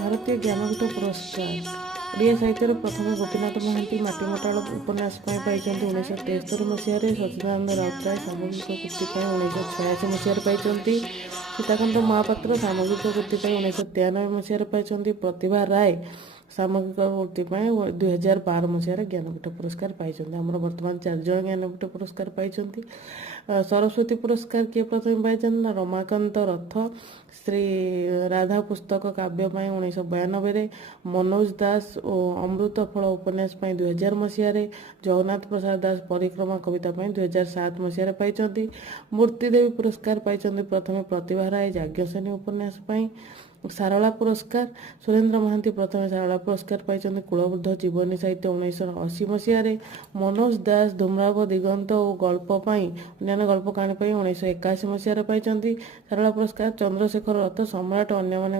ଭାରତୀୟ ଜ୍ଞାନପୀଠ ପୁରସ୍କାର ଓଡ଼ିଆ ସାହିତ୍ୟରେ ପ୍ରଥମେ ଗୋପୀନାଥ ମହାନ୍ତି ମାଟିମଟାଳ ଉପନ୍ୟାସ ପାଇଁ ପାଇଛନ୍ତି 1973 ମସିହାରେ। ସଚ୍ଚିଦାନନ୍ଦ ରାଉତରାୟ ସାମଗ୍ରିକ କୃତି ପାଇଁ 1986 ମସିହାରେ ପାଇଛନ୍ତି। ସୀତାକାନ୍ତ ମହାପାତ୍ର ସାମଗ୍ରିକ କୃତି ପାଇଁ 1993 ମସିହାରେ ପାଇଛନ୍ତି। ପ୍ରତିଭା ରାୟ ସାମଗ୍ରିକ କୃତି ପାଇଁ 2012 ମସିହାରେ ଜ୍ଞାନପୀଠ ପୁରସ୍କାର ପାଇଛନ୍ତି। ଆମର ବର୍ତ୍ତମାନ 4 ଜଣ ଜ୍ଞାନପୀଠ ପୁରସ୍କାର ପାଇଛନ୍ତି। ସରସ୍ୱତୀ ପୁରସ୍କାର କିଏ ପ୍ରଥମେ ପାଇଛନ୍ତି ନା ରମାକାନ୍ତ ରଥ ଶ୍ରୀ ରାଧା ପୁସ୍ତକ କାବ୍ୟ ପାଇଁ 1992ରେ, ମନୋଜ ଦାସ ଓ ଅମୃତ ଫଳ ଉପନ୍ୟାସ ପାଇଁ 2000 ମସିହାରେ, ଜଗନ୍ନାଥ ପ୍ରସାଦ ଦାସ ପରିକ୍ରମା କବିତା ପାଇଁ 2007 ମସିହାରେ ପାଇଛନ୍ତି। ମୂର୍ତ୍ତି ଦେବୀ ପୁରସ୍କାର ପାଇଛନ୍ତି ପ୍ରଥମେ ପ୍ରତିଭା ରାୟ ଯାଜ୍ଞସେନୀ ଉପନ୍ୟାସ ପାଇଁ। ସାରଳା ପୁରସ୍କାର ସୁରେନ୍ଦ୍ର ମହାନ୍ତି ପ୍ରଥମେ ସାରଳା ପୁରସ୍କାର ପାଇଛନ୍ତି କୁଳବୁଦ୍ଧ ଜୀବନୀ ସାହିତ୍ୟ 1980 ମସିହାରେ। ମନୋଜ ଦାସ ଧୂମ୍ରାବ ଦିଗନ୍ତ ଓ ଗଳ୍ପ ପାଇଁ ଅନ୍ୟାନ୍ୟ ଗଳ୍ପ କାହାଣୀ ପାଇଁ 1981 ମସିହାରେ ପାଇଛନ୍ତି ସାରଳା ପୁରସ୍କାର। ଚନ୍ଦ୍ରଶେଖର ରଥ ସମ୍ରାଟ ଅନ୍ୟମାନେ